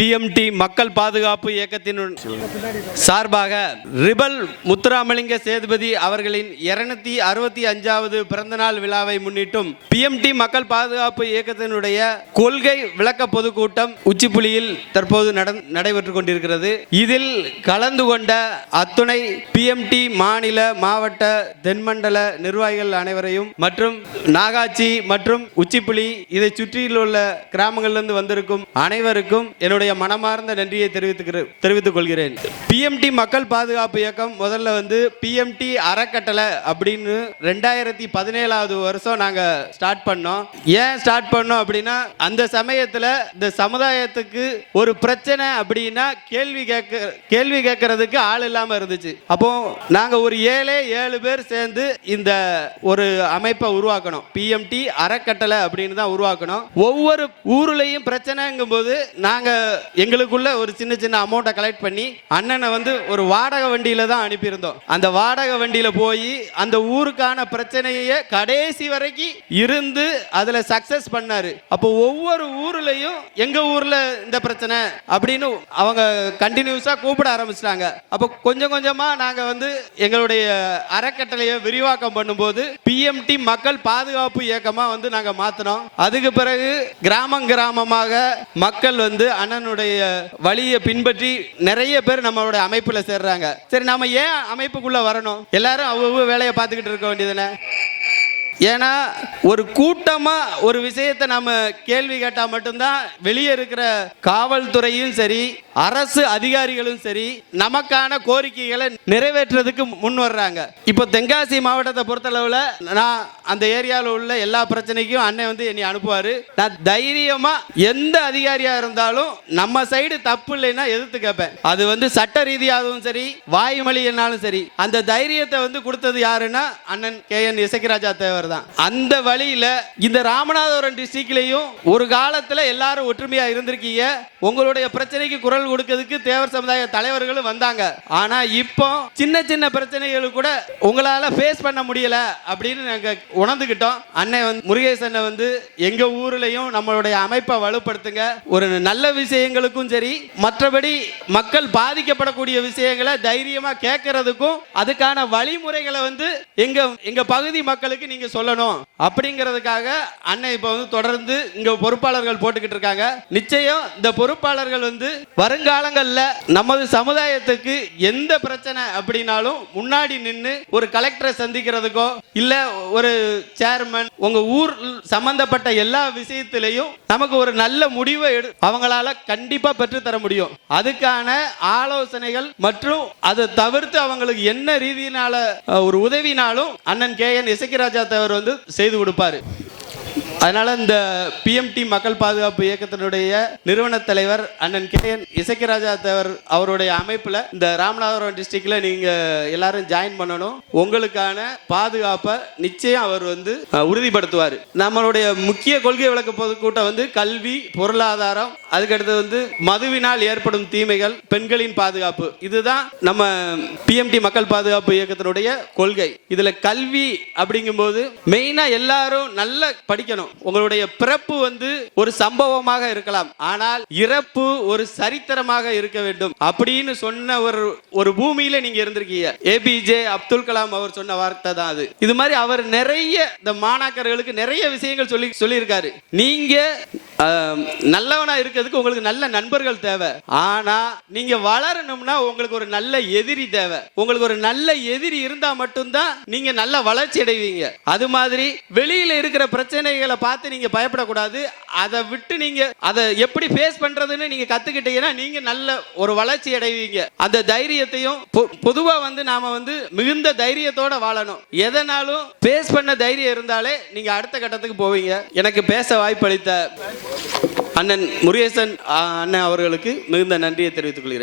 BMT மக்கள் பாதுகாப்பு இயக்கத்தின் சார்பாக ரிபல் முத்துராமலிங்க சேதுபதி அவர்களின் 265வது பிறந்தநாள் விழாவை முன்னிட்டும் பிஎம்டி மக்கள் பாதுகாப்பு இயக்கத்தினுடைய கொள்கை விளக்க பொதுக்கூட்டம் உச்சிப்புலியில் தற்போது நடைபெற்றுக் கொண்டிருக்கிறது. இதில் கலந்து கொண்ட அத்துணை பிஎம்டி மாநில மாவட்ட தென்மண்டல நிர்வாகிகள் அனைவரையும் மற்றும் நாகாச்சி மற்றும் உச்சிப்புலி இதை சுற்றியுள்ள கிராமங்களிலிருந்து வந்திருக்கும் அனைவருக்கும் என்னுடைய மனமார்ந்த நன்றியை தெரிவித்துக் கொள்கிறேன். பிஎம்டி மக்கள் பாதுகாப்பு இயக்கம் முதல்ல பிஎம்டி அறக்கட்டளை அப்படின்னு 2017வது வருஷம் நாங்க ஸ்டார்ட் பண்ணோம். ஏன் ஸ்டார்ட் பண்ணோம் அப்படின்னா, அந்த சமயத்துல இந்த சமுதாயத்துக்கு ஒரு பிரச்சனை அப்படின்னா கேள்வி கேட்கறதுக்கு ஆள் இல்லாம இருந்துச்சு. அப்போ நாங்க ஒரு 7 பேர் சேர்ந்து இந்த ஒரு அமைப்பை உருவாக்கணும். பிஎம்டி அறக்கட்டளை அப்படின்னு தான் உருவாக்கணும். ஒவ்வொரு ஊர்லயும் பிரச்சனைங்கும் போது நாங்க எங்களுக்குள்ள ஒரு சின்ன அமௌண்ட்டை கலெக்ட் பண்ணி அண்ணனை ஒரு வாடகை வண்டியில தான் அனுப்பியிருந்தோம். அந்த வாடகை வண்டியில போய் அந்த ஊருக்கான பிரச்சனையை கடைசி வரைக்கும் இருந்து அதுல சக்சஸ் பண்ணாரு. அப்போ ஒவ்வொரு ஊர்லயும் எங்க ஊர்ல இந்த பிரச்சனை அப்படின்னு அவங்க கண்டினியூஸா கூப்பிட ஆரம்பிச்சிட்டாங்க. அப்போ கொஞ்சம் கொஞ்சமா நாங்க எங்களுடைய அறக்கட்டளையை விரிவாக்கம் பண்ணும்போது பிஎம்டி மக்கள் பாதுகாப்பு இயக்கமா நாங்க மாத்தினோம். அதுக்கு பிறகு கிராமமாக மக்கள் அண்ணனுடைய வழியை பின்பற்றி நிறைய பேர் நம்மளோட அமைப்புல சேர்றாங்க. சரி, நாம ஏன் அமைப்புக்குள்ள வரணும்? எல்லாரும் அவங்க வேலையை பார்த்துக்கிட்டு இருக்க வேண்டியதுதானே? ஏன்னா ஒரு கூட்டமா ஒரு விஷயத்தை நம்ம கேள்வி கேட்டா மட்டும்தான் வெளியே இருக்கிற காவல்துறையும் சரி அரசு அதிகாரிகளும் சரி நமக்கான கோரிக்கைகளை நிறைவேற்றுறதுக்கு முன் வர்றாங்க. இப்போ தென்காசி மாவட்டத்தை பொறுத்தளவுல நான் அந்த ஏரியாவில் உள்ள எல்லா பிரச்சனைக்கும் அண்ணன் என்னை அனுப்புவாரு. நான் தைரியமா எந்த அதிகாரியா இருந்தாலும் நம்ம சைடு தப்பு இல்லைன்னா எதிர்த்து கேட்பேன். அது சட்ட ரீதியாகவும் சரி வாய்மொழியினாலும் சரி அந்த தைரியத்தை கொடுத்தது யாருன்னா அண்ணன் KN இசக்கிராஜா தேவர் தான். அந்த வழியில இந்த ராமநாதபுரம் டிஸ்ட்ரிக்ட்லயும் ஒரு காலத்துல எல்லாரும் ஒற்றுமையா இருந்திருக்கீங்க. உங்களுடைய பிரச்சனைக்கு குரல் கொடுக்கிறதுக்கு தேவர் சமுதாய தலைவர்களும் வந்தாங்க. ஆனா இப்போ சின்ன பிரச்சனைகள் கூட உங்களால ஃபேஸ் பண்ண முடியல அப்படின்னு நாங்க உணர்ந்துகிட்டோம். அண்ணன் முருகேசன் எங்க ஊர்லயும் நம்மளுடைய அமைப்பை வலுப்படுத்துங்க. ஒரு நல்ல விஷயங்களுக்கும் சரி மற்றபடி மக்கள் பாதிக்கப்படக்கூடிய விஷயங்களை தைரியமா கேட்கறதுக்கும் அதுக்கான வழிமுறைகளை எங்க பகுதி மக்களுக்கு நீங்க சொல்லணும் அப்படிங்கிறதுக்காக அண்ணன் இப்ப தொடர்ந்து இங்க பொறுப்பாளர்கள் போட்டுக்கிட்டு இருக்காங்க. நிச்சயம் இந்த பொறுப்பாளர்கள் வருங்காலங்கள்ல நமது சமுதாயத்துக்கு எந்த பிரச்சனை அப்படின்னாலும் முன்னாடி நின்று ஒரு கலெக்டரை சந்திக்கிறதுக்கோ இல்ல ஒரு சேர்மன் உங்க ஊர் சம்பந்தப்பட்ட எல்லா விஷயத்திலையும் நமக்கு ஒரு நல்ல முடிவை அவங்களால கண்டிப்பா பெற்று தர முடியும். அதுக்கான ஆலோசனைகள் மற்றும் அதை தவிர்த்து அவங்களுக்கு என்ன ரீதியினால ஒரு உதவினாலும் அண்ணன் KN இசக்கிராஜா தேவர் செய்து கொடுப்பாரு. அதனால இந்த பிஎம்டி மக்கள் பாதுகாப்பு இயக்கத்தினுடைய நிறுவன தலைவர் அண்ணன் KN இசக்கிராஜா தேவர் அவருடைய அமைப்புல இந்த ராமநாதபுரம் டிஸ்ட்ரிக்ட்ல நீங்க எல்லாரும் ஜாயின் பண்ணணும். உங்களுக்கான பாதுகாப்பை நிச்சயம் அவர் உறுதிப்படுத்துவார். நம்மளுடைய முக்கிய கொள்கை விளக்க பொதுக்கூட்டம் கல்வி, பொருளாதாரம், அதுக்கடுத்து மதுவினால் ஏற்படும் தீமைகள், பெண்களின் பாதுகாப்பு. இதுதான் நம்ம பிஎம்டி மக்கள் பாதுகாப்பு இயக்கத்தினுடைய கொள்கை. இதுல கல்வி அப்படிங்கும்போது மெயினா எல்லாரும் நல்லா படிக்கணும். உங்களுடைய பிறப்பு ஒரு சம்பவமாக இருக்கலாம், ஆனால் இறப்பு ஒரு சரித்திரமாக இருக்க வேண்டும் அப்படின்னு சொன்ன ஒரு பூமியில நீங்க இருந்திருக்கீங்க. APJ அப்துல் கலாம் அவர் சொன்ன வார்த்தை தான் அது. இது மாதிரி அவர் நிறைய இந்த மாணாக்கர்களுக்கு நிறைய விஷயங்கள் சொல்லி இருக்காரு. நீங்க நல்லவனா இருக்கிறதுக்கு உங்களுக்கு நல்ல நண்பர்கள் தேவை. ஆனா நீங்க வளரணும்னா உங்களுக்கு ஒரு நல்ல எதிரி தேவை. உங்களுக்கு ஒரு நல்ல எதிரி இருந்தா மட்டும்தான் நீங்க நல்ல வளர்ச்சி அடைவீங்க. அது மாதிரி வெளியில இருக்கிற பிரச்சனைகளை பார்த்து நீங்க பயப்படக்கூடாது. அதை விட்டு நீங்க அதை எப்படி ஃபேஸ் பண்றதுன்னு நீங்க கத்துக்கிட்டீங்கன்னா நீங்க நல்ல ஒரு வளர்ச்சி அடைவீங்க. அந்த தைரியத்தையும் பொதுவா நாம மிகுந்த தைரியத்தோட வாழணும். எதனாலும் ஃபேஸ் பண்ண தைரியம் இருந்தாலே நீங்க அடுத்த கட்டத்துக்கு போவீங்க. எனக்கு பேச வாய்ப்பளித்த அண்ணன் முருகேசன் அண்ணன் அவர்களுக்கு மிகுந்த நன்றியை தெரிவித்துக் கொள்கிறேன்.